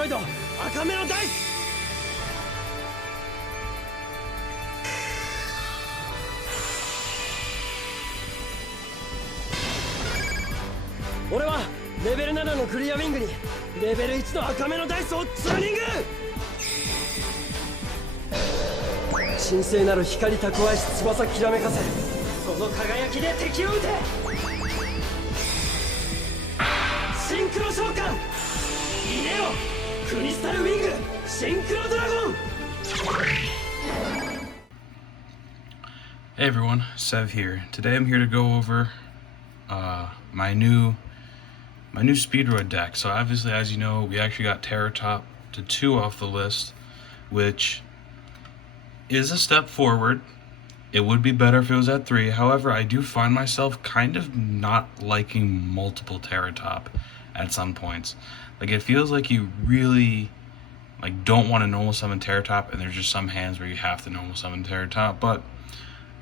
ロイド赤目のダイス。俺はレベル7のクリアウィングにレベル1の赤目のダイスをツーニング。神聖なる光蓄えし翼きらめかせ、その輝きで敵を撃て。シンクロ召喚イネオクリスタルウィングシンクロドラゴン。 Hey everyone, Sev here. Today I'm here to go over my new Speedroid deck. So obviously, as you know, we actually got Terratop to 2 off the list, which is a step forward. It would be better if it was at 3. However, I do find myself kind of not liking multiple Terratop at some points. Like, it feels like you really don't want to normal summon Terratop, and there's just some hands where you have to normal summon Terratop. But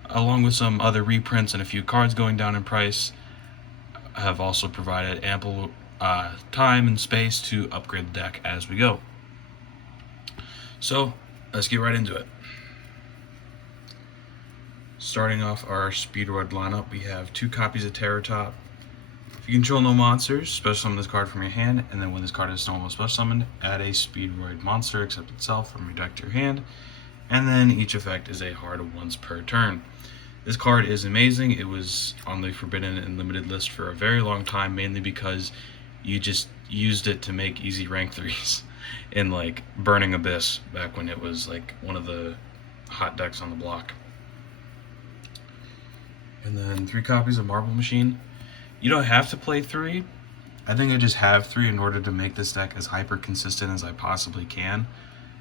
along with some other reprints and a few cards going down in price, have also provided ample time and space to upgrade the deck as we go. So let's get right into it. Starting off our Speedroid lineup, we have 2 copies of Terratop. If you control no monsters, special summon this card from your hand, and then when this card is normal special summoned, add a Speedroid monster except itself from your deck to your hand, and then each effect is a hard once per turn. This card is amazing. It was on the Forbidden and Limited list for a very long time, mainly because you just used it to make easy rank 3s in Burning Abyss back when it was one of the hot decks on the block. And then 3 copies of Marble Machine. You don't have to play 3. I think I just have 3 in order to make this deck as hyper consistent as I possibly can.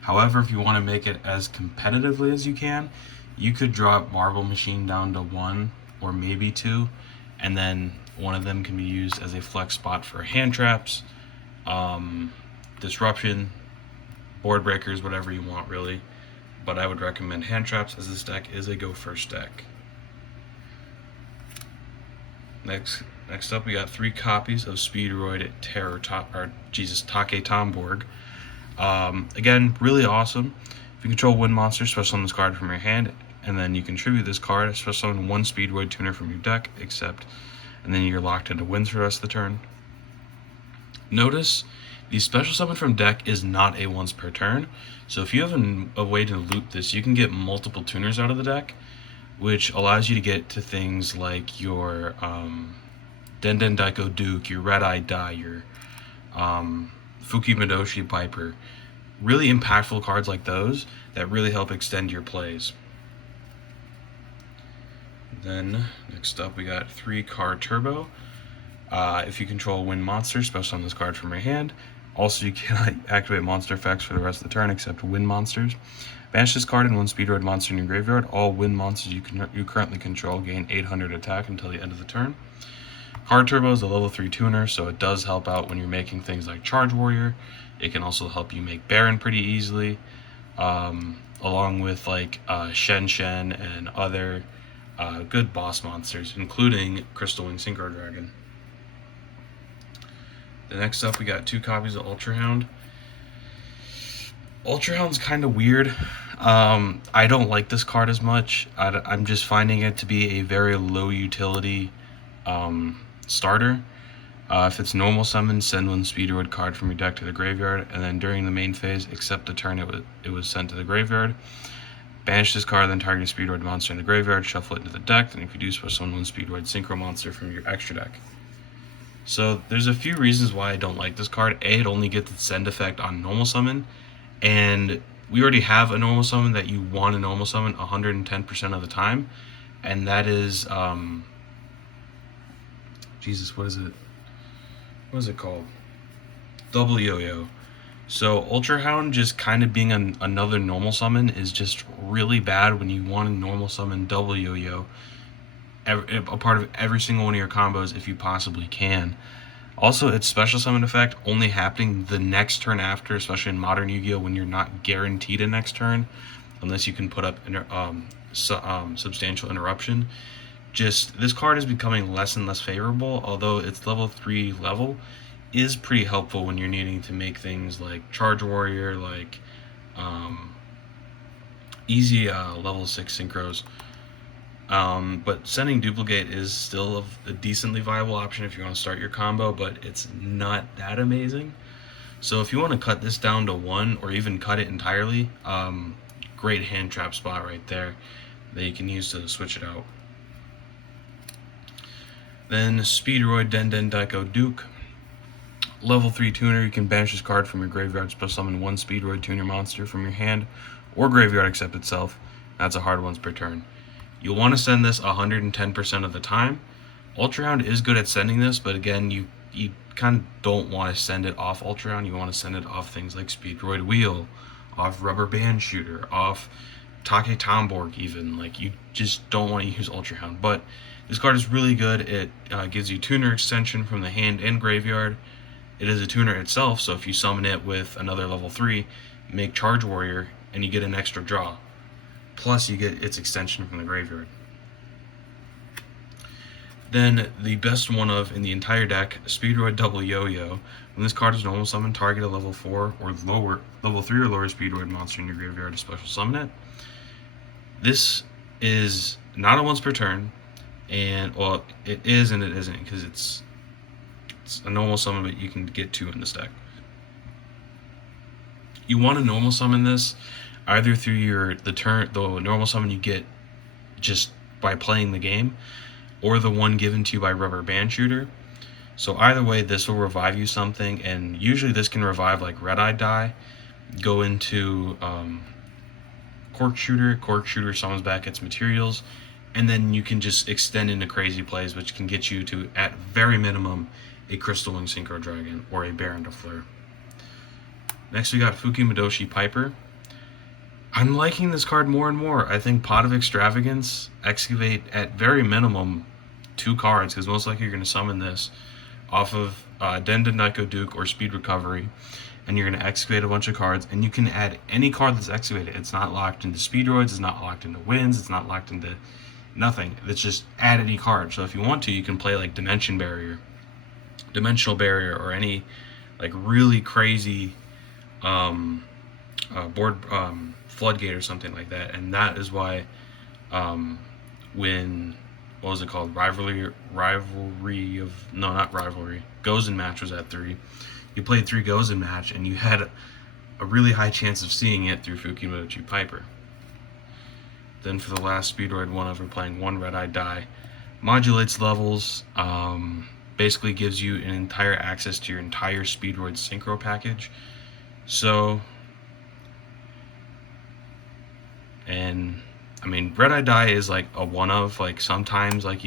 However, if you want to make it as competitively as you can, you could drop Marble Machine down to 1 or maybe 2, and then one of them can be used as a flex spot for hand traps, disruption, board breakers, whatever you want really. But I would recommend hand traps, as this deck is a go first deck. Next up, we got 3 copies of Speedroid Take Tomborg. Again, really awesome. If you control Wind Monster, special summon this card from your hand, and then you contribute this card, special summon 1 Speedroid tuner from your deck, and then you're locked into wins for the rest of the turn. Notice the special summon from deck is not a once per turn, so if you have a way to loop this, you can get multiple tuners out of the deck, which allows you to get to things like your Den Daiko Duke, your Red Eye Dai, your Fuki Madoshi Piper. Really impactful cards like those that really help extend your plays. Then next up, we got 3 card Turbo. If you control Wind Monster, special summon this card from your hand. Also, you cannot activate monster effects for the rest of the turn except Wind Monsters. Banish this card and 1 Speedroid monster in your graveyard. All Wind Monsters you currently control gain 800 attack until the end of the turn. Card Turbo is a level 3 tuner, so it does help out when you're making things like Charge Warrior. It can also help you make Baron pretty easily, along with Shen Shen and other good boss monsters, including Crystal Wing Synchro Dragon. The next up, we got 2 copies of Ultra Hound. Ultra Hound's kind of weird. I don't like this card as much. I'm just finding it to be a very low utility starter. If it's normal summon, send 1 Speedroid card from your deck to the graveyard, and then during the main phase, except the turn it was sent to the graveyard. Banish this card, then target a Speedroid monster in the graveyard, shuffle it into the deck, and if you do, special summon 1 Speedroid Synchro monster from your extra deck. So there's a few reasons why I don't like this card. A, it only gets its send effect on normal summon, and we already have a normal summon that you want to normal summon 110% of the time, and that is Jesus, what is it? What is it called? Double Yo-Yo. So Ultra Hound just kind of being another normal summon is just really bad when you want to normal summon Double Yo-Yo, a part of every single one of your combos if you possibly can. Also, its special summon effect only happening the next turn after, especially in Modern Yu-Gi-Oh! When you're not guaranteed a next turn, unless you can put up substantial interruption. Just, this card is becoming less and less favorable. Although it's level 3 level, is pretty helpful when you're needing to make things like Charge Warrior, like easy level 6 synchros. But sending Duplicate is still a decently viable option if you want to start your combo, but it's not that amazing. So if you want to cut this down to 1 or even cut it entirely, great hand trap spot right there that you can use to switch it out. Then Speedroid Deck Duke. Level 3 tuner, you can banish this card from your graveyard, special summon 1 Speedroid tuner monster from your hand or graveyard except itself. That's a hard once per turn. You'll want to send this 110% of the time. Ultra Hound is good at sending this, but again, you kind of don't want to send it off Ultra Hound. You want to send it off things like Speedroid Wheel, off Rubber Band Shooter, off Take Tomborg even. Like, you just don't want to use Ultra Hound. But this card is really good. It gives you tuner extension from the hand and graveyard. It is a tuner itself, so if you summon it with another level 3, make Charge Warrior, and you get an extra draw. Plus, you get its extension from the graveyard. Then, the best one of in the entire deck, Speedroid Double Yo-Yo. When this card is normal summon, target a level 4 or lower, level 3 or lower Speedroid monster in your graveyard to special summon it. This is not a once per turn, and, well, it is and it isn't, because it's a normal summon, but you can get 2 in this deck. You want to normal summon this either through the normal summon you get just by playing the game, or the one given to you by Rubber Band Shooter. So either way, this will revive you something, and usually this can revive like Red-Eye Die, go into Cork Shooter summons back its materials, and then you can just extend into crazy plays, which can get you to, at very minimum, a Crystal Wing Synchro Dragon or a Baron de Fleur. Next we got Fukimadoshi Piper. I'm liking this card more and more. I think Pot of Extravagance, Excavate at very minimum 2 cards, because most likely you're going to summon this off of Deck Duke or Speed Recovery, and you're going to excavate a bunch of cards, and you can add any card that's excavated. It's not locked into Speedroids, it's not locked into Winds, it's not locked into nothing. It's just add any card. So if you want to, you can play like Dimensional Barrier, or any like really crazy board Floodgate or something like that. And that is why when Gozen Match was at 3, you played 3 Gozen Match and you had a really high chance of seeing it through Fukimadoshi Piper. Then for the last Speedroid one, we're playing 1 Red-Eye Die. Modulates levels, basically gives you an entire access to your entire Speedroid Synchro package. So, and I mean, Red-Eye Die is like a one of, like sometimes like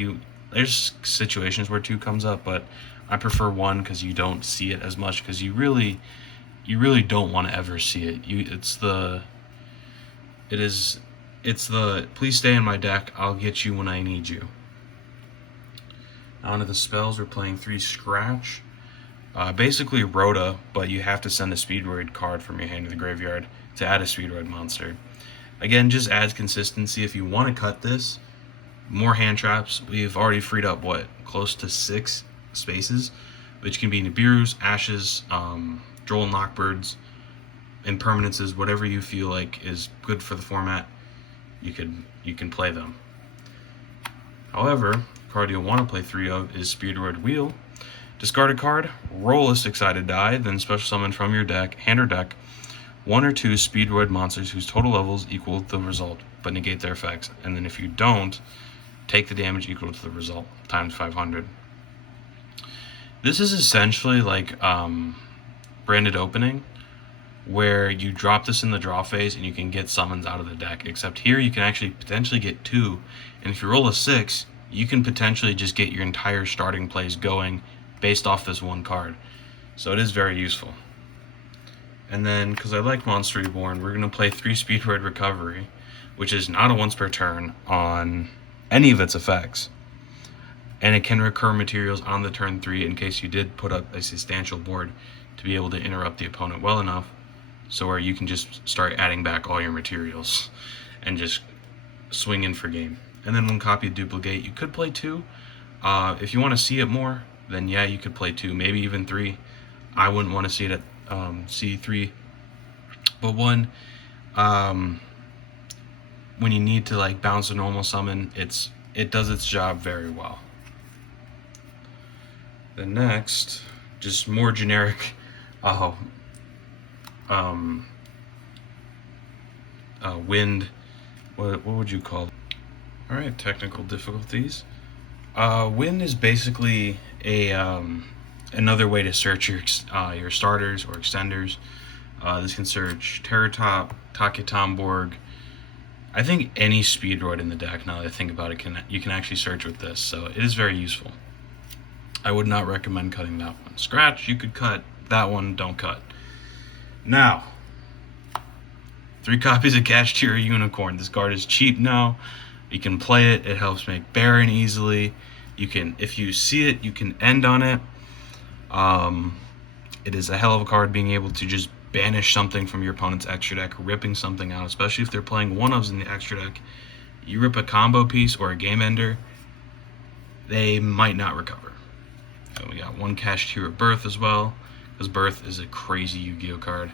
there's situations where 2 comes up, but I prefer 1 because you don't see it as much, because you really don't want to ever see it. It's the please stay in my deck, I'll get you when I need you. On to the spells, we're playing 3 Scratch. Basically Rhoda, but you have to send a Speedroid card from your hand to the graveyard to add a Speedroid monster. Again, just adds consistency. If you want to cut this, more hand traps. We've already freed up, close to 6 spaces, which can be Nibiru's, Ashes, Droll and Lockbirds, Impermanences, whatever you feel like is good for the format, you can play them. However, the card you'll want to play 3 of is Speedroid Wheel. Discard a card, roll a 6-sided die, then special summon from your deck, hand or deck, 1 or 2 Speedroid monsters whose total levels equal the result, but negate their effects. And then if you don't, take the damage equal to the result, times 500. This is essentially like Branded Opening, where you drop this in the draw phase and you can get summons out of the deck, except here you can actually potentially get 2, and if you roll a 6, you can potentially just get your entire starting plays going based off this 1 card. So it is very useful. And then, because I like Monster Reborn, we're going to play 3 Speedroid Recovery, which is not a once per turn on any of its effects. And it can recur materials on the turn 3 in case you did put up a substantial board to be able to interrupt the opponent well enough, so where you can just start adding back all your materials and just swing in for game. And then 1 copy of Duplicate. You could play 2. If you want to see it more, then yeah, you could play 2, maybe even 3. I wouldn't want to see it at C3. But one, when you need to like bounce a normal summon, it does its job very well. The next, just more generic, wind. What would you call it? All right, technical difficulties. Wind is basically a another way to search your starters or extenders. This can search Terratop, Taketomborg. I think any Speedroid in the deck, now that I think about it, you can actually search with this, so it is very useful. I would not recommend cutting that one. Scratch, you could cut. That one, don't cut. Now, 3 copies of Kashtira Unicorn. This card is cheap now. You can play it. It helps make Baron easily. You can, if you see it, you can end on it. It is a hell of a card, being able to just banish something from your opponent's extra deck, ripping something out, especially if they're playing one-ofs in the extra deck. You rip a combo piece or a game ender, they might not recover. So we got 1 Kashtira Birth as well, because Birth is a crazy Yu-Gi-Oh card.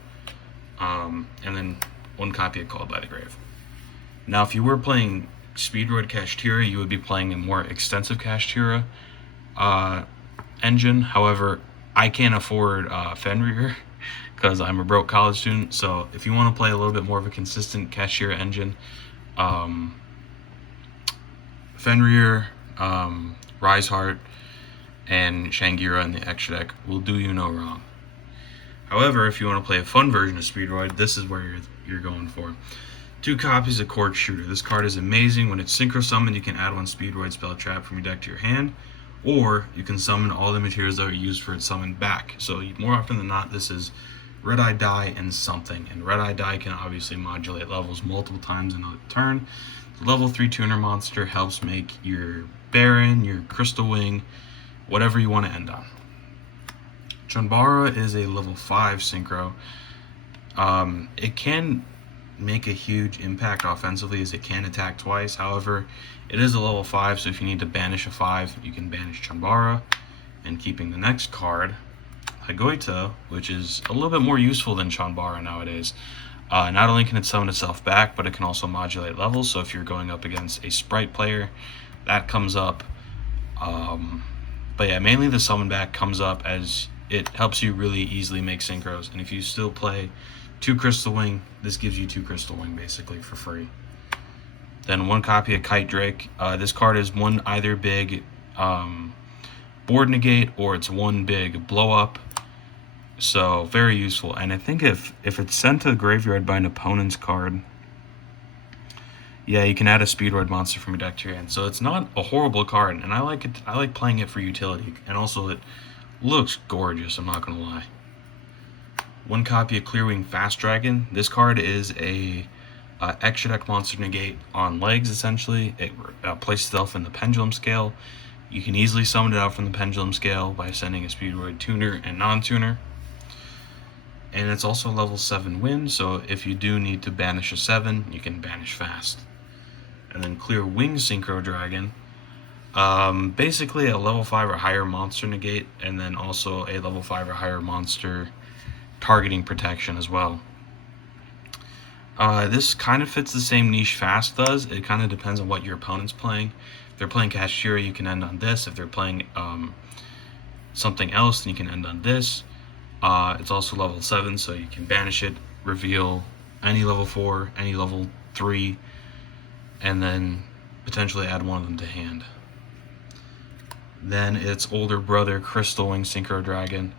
And then 1 copy of Called by the Grave. Now, if you were playing Speedroid Kashtira, you would be playing a more extensive Kashtira engine. However, I can't afford Fenrir because I'm a broke college student. So if you want to play a little bit more of a consistent Kashtira engine, Fenrir, Riseheart, and Shangira in the extra deck will do you no wrong. However, if you want to play a fun version of Speedroid, this is where you're going for. 2 copies of Court Shooter. This card is amazing. When it's synchro summoned, you can add 1 Speedroid spell trap from your deck to your hand, or you can summon all the materials that are used for its summon back. So more often than not, this is Red Eye Die and something. And Red Eye Die can obviously modulate levels multiple times in a turn. The level 3 tuner monster helps make your Baron, your Crystal Wing, whatever you want to end on. Chunbara is a level 5 synchro. It can make a huge impact offensively, as it can attack twice. However, it is a level 5, so if you need to banish a 5, you can banish Chunbara. And keeping the next card, Hagoita, which is a little bit more useful than Chunbara nowadays. Not only can it summon itself back, but it can also modulate levels. So if you're going up against a Sprite player, that comes up. But yeah, mainly the summon back comes up as it helps you really easily make synchros. And if you still play 2 Crystal Wing, this gives you 2 Crystal Wing basically for free. Then 1 copy of Kite Drake. This card is 1 either big board negate, or it's 1 big blow up. So very useful. And I think if it's sent to the graveyard by an opponent's card, yeah, you can add a Speedroid monster from your deck to your hand. So it's not a horrible card, and I like it. I like playing it for utility, and also it looks gorgeous, I'm not gonna lie. 1 copy of Clearwing Fast Dragon. This card is a extra deck monster negate on legs, essentially. It places itself in the pendulum scale. You can easily summon it out from the pendulum scale by sending a Speedroid tuner and non-tuner. And it's also level 7 wind, so if you do need to banish a 7, you can banish fast. And then Clear Wing Synchro Dragon. Basically a level 5 or higher monster negate, and then also a level 5 or higher monster targeting protection as well. This kind of fits the same niche Fast does. It kind of depends on what your opponent's playing. If they're playing Kashtira, you can end on this. If they're playing something else, then you can end on this. It's also level 7, so you can banish it, reveal any level 4, any level 3, and then potentially add 1 of them to hand. Then its older brother, Crystal Wing Synchro Dragon.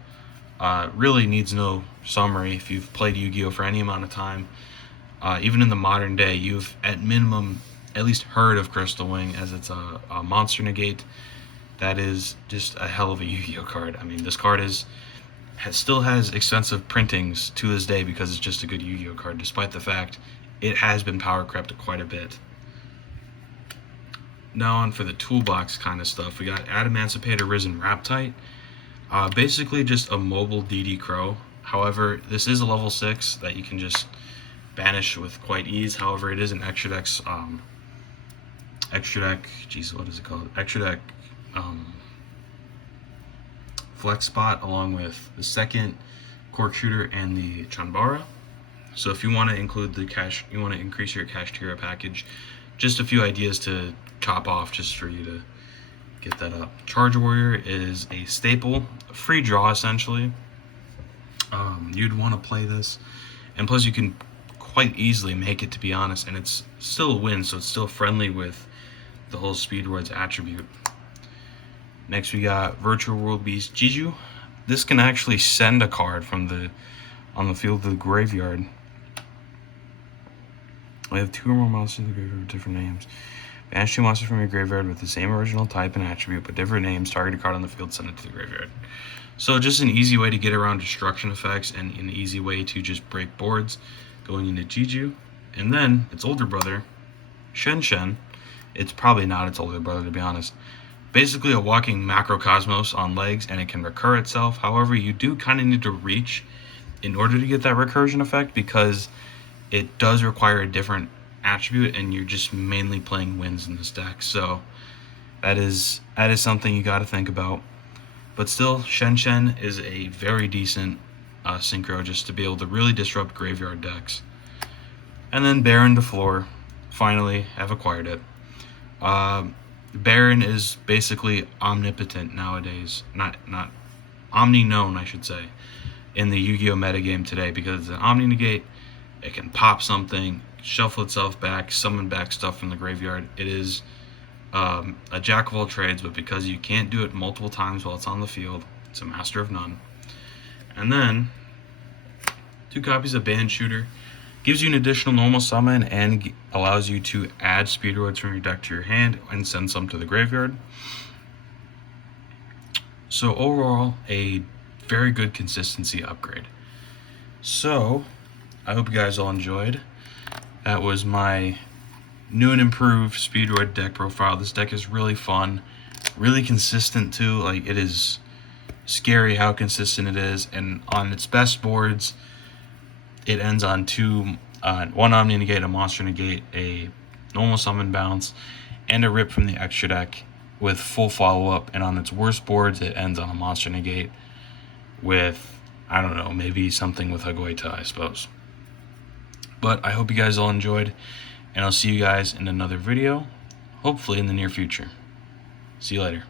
Really needs no summary. If you've played Yu-Gi-Oh for any amount of time, even in the modern day, you've at minimum at least heard of Crystal Wing, as it's a monster negate. That is just a hell of a Yu-Gi-Oh card. I mean, this card still has extensive printings to this day because it's just a good Yu-Gi-Oh card, despite the fact it has been power crept quite a bit. Now on for the toolbox kind of stuff, we got Adamancipator Risen Raptite. Basically just a mobile DD Crow. However, this is a level 6 that you can just banish with quite ease. However, it is an extra deck, geez, what is it called? Extra deck flex spot along with the second cork shooter and the Chanbara. So if you want to include the cash, you want to increase your Kashtira package, just a few ideas to chop off just for you to get that up. Charge Warrior is a staple, a free draw essentially. You'd want to play this, and plus you can quite easily make it, to be honest, and it's still a win, so it's still friendly with the whole Speedroids attribute. Next we got Virtual World Beast Jiju. This can actually send a card from on the field to the graveyard. I have 2 or more monsters in the graveyard with different names. Banish 2 monsters from your graveyard with the same original type and attribute but different names. Target a card on the field, send it to the graveyard. So just an easy way to get around destruction effects and an easy way to just break boards going into Jiju. And then its older brother, Shen Shen. It's probably not its older brother, to be honest. Basically a walking macrocosmos on legs, and it can recur itself. However, you do kind of need to reach in order to get that recursion effect, because it does require a different attribute, and you're just mainly playing wins in this deck. So that is something you got to think about. But still, Shen Shen is a very decent synchro just to be able to really disrupt graveyard decks. And then Baron to Floor. Finally, have acquired it. Baron is basically omnipotent nowadays. Not omni-known, I should say, in the Yu-Gi-Oh! Metagame today, because it's an Omni-Negate. It can pop something, shuffle itself back, summon back stuff from the graveyard. It is a jack of all trades, but because you can't do it multiple times while it's on the field, it's a master of none. And then 2 copies of Band Shooter. Gives you an additional normal summon and allows you to add Speedroids from your deck to your hand and send some to the graveyard. So overall, a very good consistency upgrade. So I hope you guys all enjoyed. That was my new and improved Speedroid deck profile. This deck is really fun, really consistent too. Like, it is scary how consistent it is, and on its best boards, it ends on 1 Omni Negate, a Monster Negate, a normal summon bounce, and a rip from the extra deck with full follow-up. And on its worst boards, it ends on a Monster Negate with, I don't know, maybe something with Hagoita, I suppose. But I hope you guys all enjoyed, and I'll see you guys in another video, hopefully in the near future. See you later.